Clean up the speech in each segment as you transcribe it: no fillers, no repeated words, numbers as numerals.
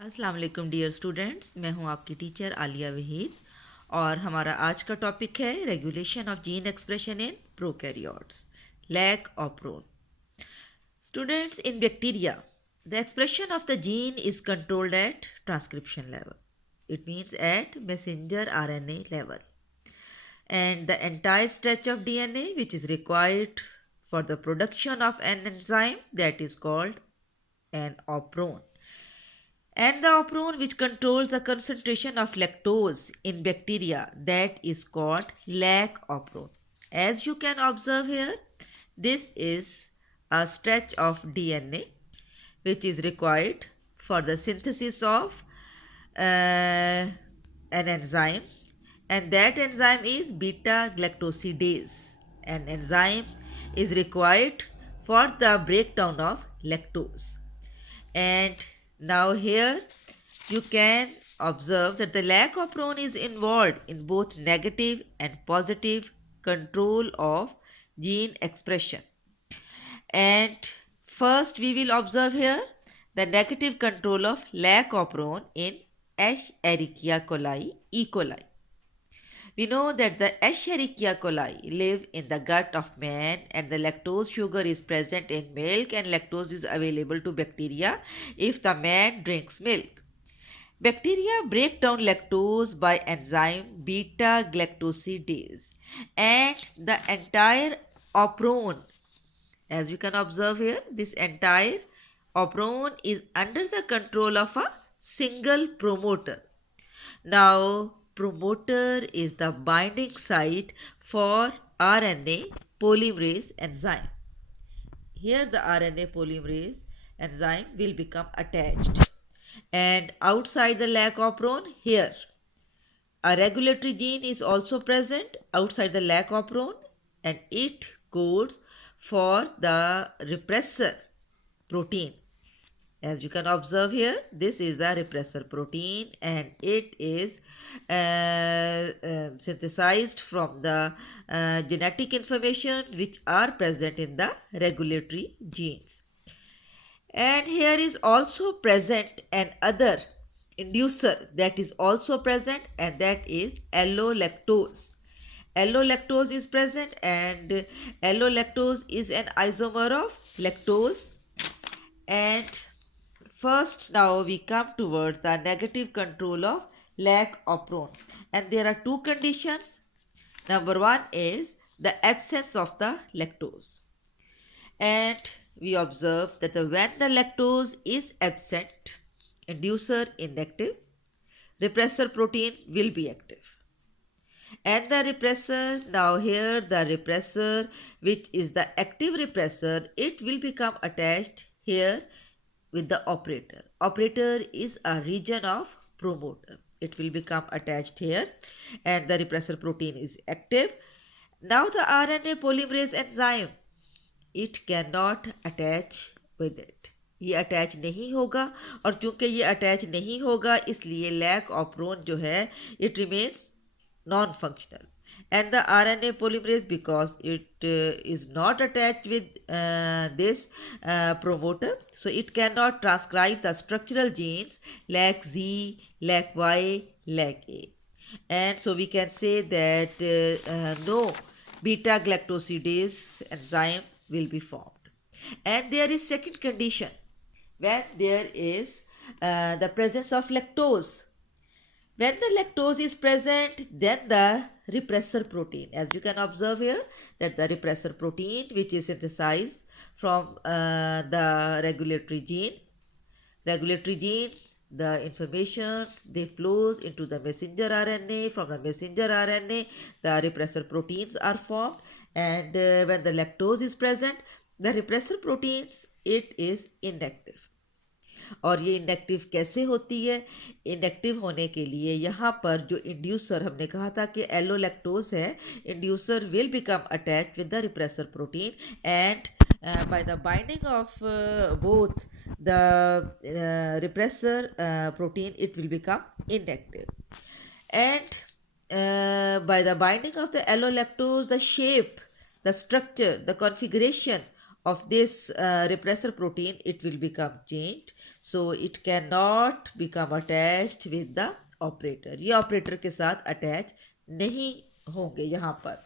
अस्सलाम वालेकुम dear students, मैं हूं आपकी टीचर आलिया वहीद और हमारा आज का टॉपिक है regulation of gene expression in prokaryotes, lac operon. Students, in bacteria the expression of the gene is controlled at transcription level. It means at messenger RNA level. And the entire stretch of DNA which is required for the production of an enzyme that is called an operon. And the operon which controls the concentration of lactose in bacteria, that is called lac operon. As you can observe here, this is a stretch of DNA which is required for the synthesis of an enzyme, and that enzyme is beta galactosidase. An enzyme is required for the breakdown of lactose. And now here you can observe that the lac of operon is involved in both negative and positive control of gene expression. And first we will observe here the negative control of lac of operon in Escherichia coli, E. coli. We know that the Escherichia coli live in the gut of man, and the lactose sugar is present in milk, and lactose is available to bacteria if the man drinks milk. Bacteria break down lactose by enzyme beta galactosidase, and the entire operon, as you can observe here, this entire operon is under the control of a single promoter. Now, promoter is the binding site for RNA polymerase enzyme. Here the RNA polymerase enzyme will become attached. And outside the lac operon, here a regulatory gene is also present outside the lac operon, and it codes for the repressor protein. As you can observe here, this is the repressor protein, and it is synthesized from the genetic information which are present in the regulatory genes. And here is also present another inducer that is also present, and that is allolactose. Allolactose is present, and allolactose is an isomer of lactose. And first, now we come towards the negative control of lac operon, and there are two conditions. Number one is the absence of the lactose, and we observe that when the lactose is absent, inducer inactive, repressor protein will be active. And the repressor, now here the repressor which is the active repressor, it will become attached here with the operator. Operator is a region of promoter. It will become attached here, and the repressor protein is active. Now the RNA polymerase enzyme, it cannot attach with it. ये attach नहीं होगा, और चूंकि ये attach नहीं होगा इसलिए lack ऑपरोन जो है it remains non functional. And the RNA polymerase, because it is not attached with this promoter, so it cannot transcribe the structural genes lac Z, lac Y, lac A. And so we can say that no beta galactosidase enzyme will be formed. And there is second condition, when there is the presence of lactose. When the lactose is present, then the repressor protein, as you can observe here, that the repressor protein which is synthesized from the regulatory gene, the information they flows into the messenger RNA. From the messenger RNA, the repressor proteins are formed, and when the lactose is present, the repressor proteins, it is inactive. और ये inductive कैसे होती है? Inductive होने के लिए यहाँ पर जो इंड्यूसर हमने कहा था कि एलोलैक्टोज है, inducer will become attach with the repressor protein, and by the binding of both the repressor protein, it will become inactive. And by the binding of the allolactose, the shape, the structure, the configuration of this repressor protein, it will become changed, so it cannot become attached with the operator. ये operator के साथ attach नहीं होंगे यहाँ पर.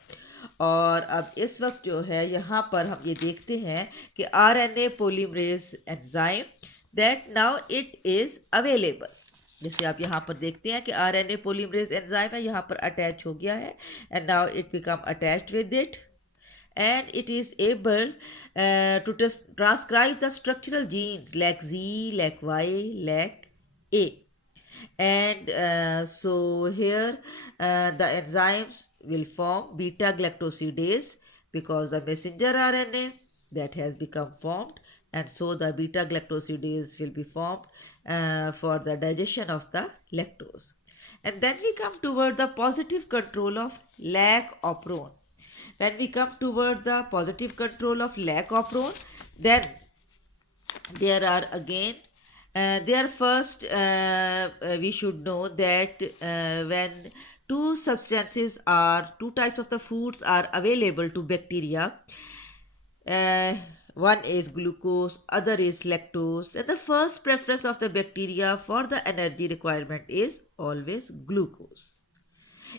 और अब इस वक्त जो है यहाँ पर हम ये देखते हैं कि RNA polymerase enzyme that now it is available. जैसे आप यहाँ पर देखते हैं कि आरएनए पोलीमरेज एंजाइम है, यहाँ पर अटैच हो गया है and now it become attached with it and it is able to transcribe the structural genes like Z, like Y, like A. And so here the enzymes will form beta galactosidase because the messenger RNA that has become formed, and so the beta galactosidase will be formed for the digestion of the lactose. And then we come toward the positive control of lac operon. When we come toward the positive control of lac operon, then there are again there first we should know that when two types of the foods are available to bacteria, one is glucose, other is lactose, and the first preference of the bacteria for the energy requirement is always glucose.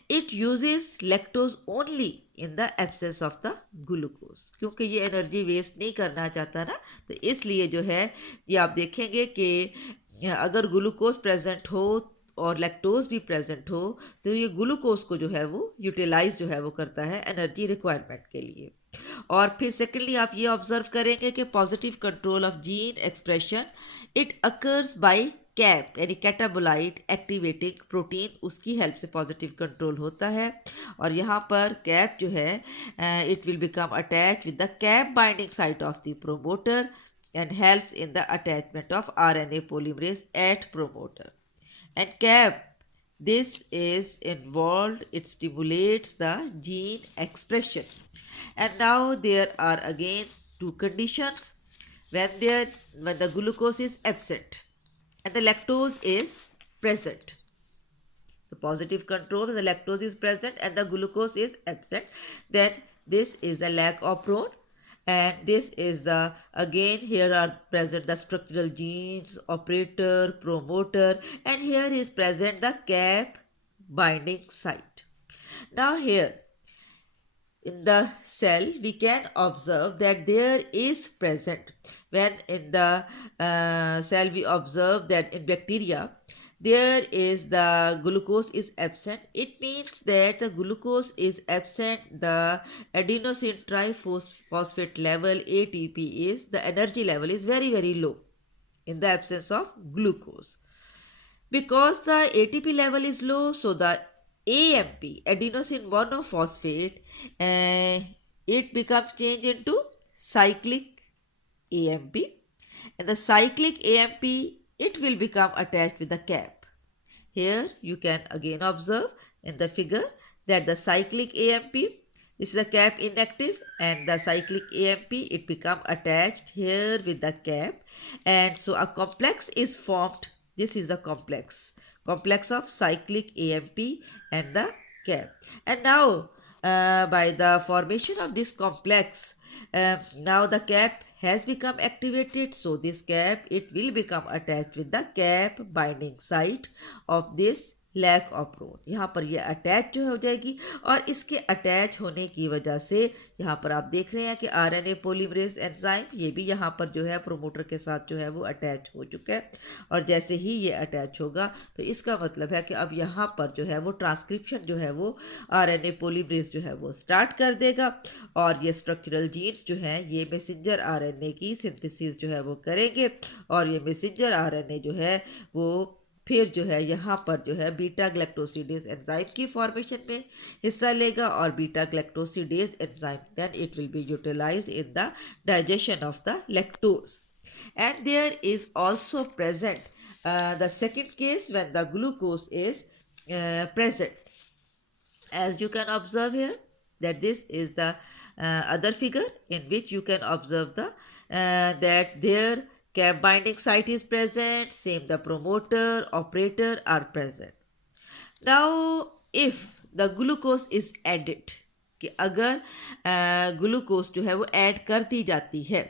It uses lactose only in the absence of the glucose. क्योंकि ये energy waste नहीं करना चाहता ना, तो इसलिए जो है ये आप देखेंगे कि अगर ग्लूकोज प्रेजेंट हो और लैक्टोज भी प्रेजेंट हो तो ये ग्लूकोज को जो है वो यूटिलाइज जो है वो करता है एनर्जी रिक्वायरमेंट के लिए. और फिर सेकेंडली आप ये ऑब्जर्व करेंगे कि positive control of gene expression it occurs by CAP यानी कैटाबोलाइट एक्टिवेटिंग प्रोटीन, उसकी हेल्प से पॉजिटिव कंट्रोल होता है. और यहाँ पर कैप जो है it will become attach with the CAP binding site of the promoter and helps in the attachment of RNA polymerase at promoter. And CAP, this is involved, it stimulates the gene expression. And now there are again two conditions when the glucose is absent and the lactose is present. The positive control, the lactose is present and the glucose is absent, then this is the lac operon. And this is the, again here are present the structural genes, operator, promoter, and here is present the cap binding site. Now here in the cell we can observe that there is present, when in the cell we observe that in bacteria there is the glucose is absent. It means that the glucose is absent, the adenosine triphosphate level ATP is, the energy level is very low in the absence of glucose. Because the ATP level is low, so the AMP, adenosine monophosphate, it becomes changed into cyclic AMP, and the cyclic AMP it will become attached with the cap. Here you can again observe in the figure that the cyclic AMP, this is the cap inactive, and the cyclic AMP it become attached here with the cap, and so a complex is formed. This is the complex of cyclic AMP and the cap. And now by the formation of this complex, now the cap has become activated, so this cap it will become attached with the cap binding site of this lac operon. यहाँ पर ये attach जो हो जाएगी, और इसके attach होने की वजह से यहाँ पर आप देख रहे हैं कि आरएनए पॉलीमरेज एंजाइम ये भी यहाँ पर जो है प्रोमोटर के साथ जो है वो अटैच हो चुका है. और जैसे ही ये अटैच होगा तो इसका मतलब है कि अब यहाँ पर जो है वो ट्रांसक्रिप्शन जो है वो आरएनए पॉलीमरेज जो है वो स्टार्ट कर देगा, और ये स्ट्रक्चरल जीन्स जो हैं ये मैसेंजर आरएनए की सिंथेसिस जो है वो करेंगे, और ये मैसेंजर आरएनए जो है वो फिर जो है यहाँ पर जो है बीटा ग्लैक्टोसिडेज एंजाइम की फॉर्मेशन में हिस्सा लेगा, और beta galactosidase enzyme then it will be utilized in the digestion of the lactose. And there is also present the second case when the glucose is present, as you can observe here that this is the other figure in which you can observe the that their cap binding site is present, same the promoter, operator are present. Now if the glucose is added, कि अगर glucose जो है वो add कर दी जाती है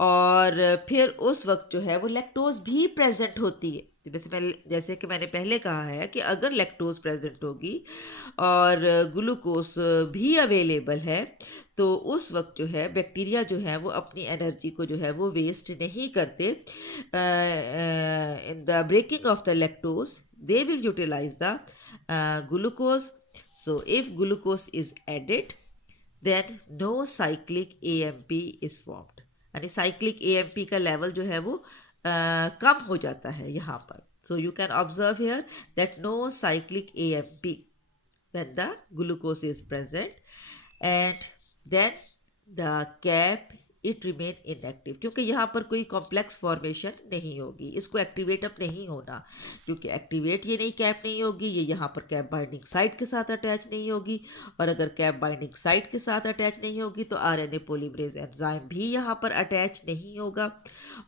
और फिर उस वक्त जो है वो लैक्टोज भी प्रेजेंट होती है। जैसे कि मैंने पहले कहा है कि अगर लैक्टोज प्रेजेंट होगी और ग्लूकोज भी अवेलेबल है तो उस वक्त जो है बैक्टीरिया जो है वो अपनी एनर्जी को जो है वो वेस्ट नहीं करते। In the breaking of the lactose they will utilize the glucose. So if glucose is added, then no cyclic AMP is formed. यानी cyclic AMP का लेवल जो है वो कम हो जाता है यहाँ पर. So you can observe here that no cyclic AMP when the glucose is present, and then the cap it remain inactive, क्योंकि यहाँ पर कोई कॉम्प्लेक्स फॉर्मेशन नहीं होगी, इसको एक्टिवेट अप नहीं होना, क्योंकि एक्टिवेट ये नहीं कैप नहीं होगी, ये यहाँ पर कैप बाइंडिंग साइट के साथ अटैच नहीं होगी, और अगर कैप बाइंडिंग साइट के साथ अटैच नहीं होगी तो आरएनए पॉलीमरेज एंजाइम भी यहाँ पर अटैच नहीं होगा।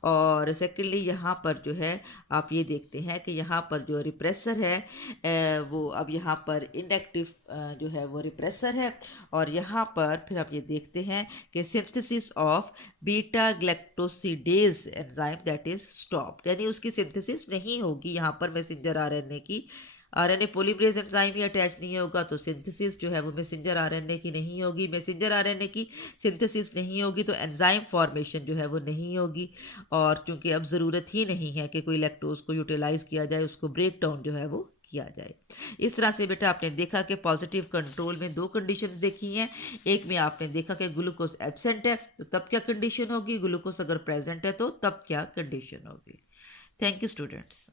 और सेकेंडली यहाँ पर जो है आप ये देखते हैं कि यहाँ पर जो रिप्रेसर है वो अब यहाँ पर इनएक्टिव जो है वो रिप्रेसर है, और यहाँ पर फिर आप ये देखते हैं कि synthesis of beta galactosidase enzyme that is stopped, यानी उसकी सिंथेसिस नहीं होगी यहाँ पर मैसेंजर आरएनए की। आरएनए पॉलीमरेज एंजाइम ही अटैच नहीं होगा तो सिंथेसिस जो है वो मैसेंजर आरएनए की नहीं होगी, मैसेंजर आरएनए की सिंथेसिस नहीं होगी तो एंजाइम फॉर्मेशन जो है वो नहीं होगी। और चूंकि अब ज़रूरत ही नहीं है कि कोई लैक्टोज को यूटिलाइज़ किया जाए, उसको ब्रेक डाउन जो है वो किया जाए। इस तरह से बेटा आपने देखा कि पॉजिटिव कंट्रोल में दो कंडीशंस देखी हैं। एक में आपने देखा कि ग्लूकोज एब्सेंट है तो तब क्या कंडीशन होगी, ग्लूकोज अगर प्रेजेंट है तो तब क्या कंडीशन होगी। Thank you students.